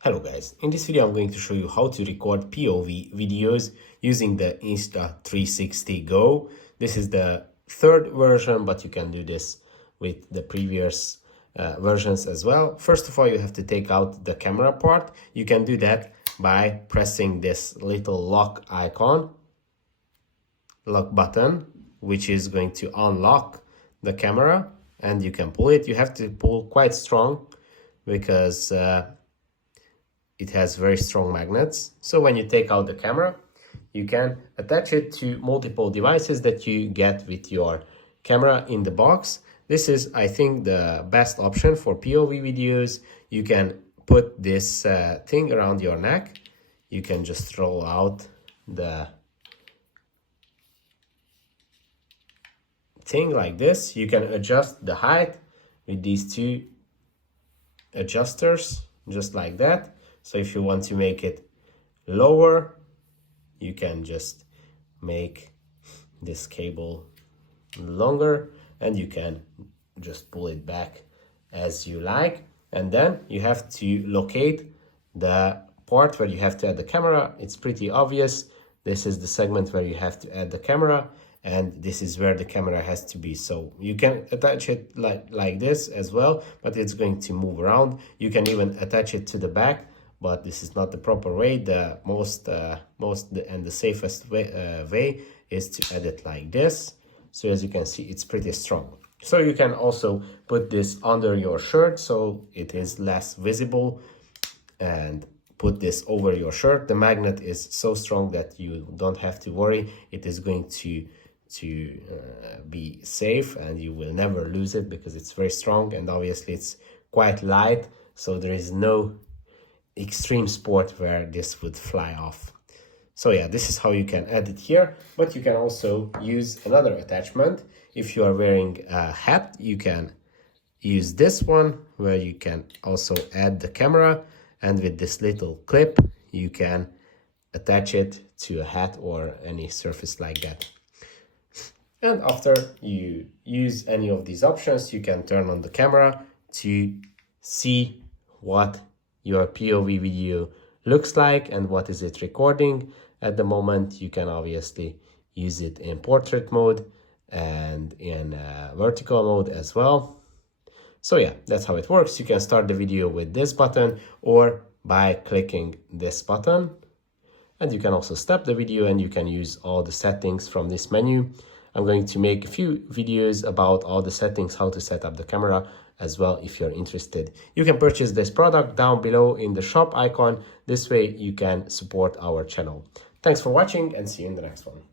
Hello guys, in this video I'm going to show you how to record POV videos using the Insta360 Go. This is the third version, but you can do this with the previous versions as well. First of all, you have to take out the camera part. You can do that by pressing this little lock button, which is going to unlock the camera, and you can pull it. You have to pull quite strong because it has very strong magnets. So when you take out the camera, you can attach it to multiple devices that you get with your camera in the box. This is, I think, the best option for POV videos. You can put this thing around your neck. You can just roll out the thing like this. You can adjust the height with these two adjusters, just like that. So if you want to make it lower, you can just make this cable longer, and you can just pull it back as you like. And then you have to locate the part where you have to add the camera. It's pretty obvious. This is the segment where you have to add the camera, and this is where the camera has to be. So you can attach it like this as well, but it's going to move around. You can even attach it to the back, but this is not the proper way. The most and the safest way is to add it like this. So as you can see, it's pretty strong. So you can also put this under your shirt so it is less visible, and put this over your shirt. The magnet is so strong that you don't have to worry. It is going to be safe, and you will never lose it because it's very strong, and obviously it's quite light, so there is no extreme sport where this would fly off. So yeah, this is how you can add it here, but you can also use another attachment. If you are wearing a hat, you can use this one where you can also add the camera, and with this little clip you can attach it to a hat or any surface like that. And after you use any of these options, you can turn on the camera to see what your POV video looks like and what is it recording at the moment. You can obviously use it in portrait mode and in vertical mode as well. So yeah, that's how it works. You can start the video with this button or by clicking this button, and you can also stop the video, and you can use all the settings from this menu. I'm going to make a few videos about all the settings, how to set up the camera as well if you're interested. You can purchase this product down below in the shop icon. This way you can support our channel. Thanks for watching, and see you in the next one.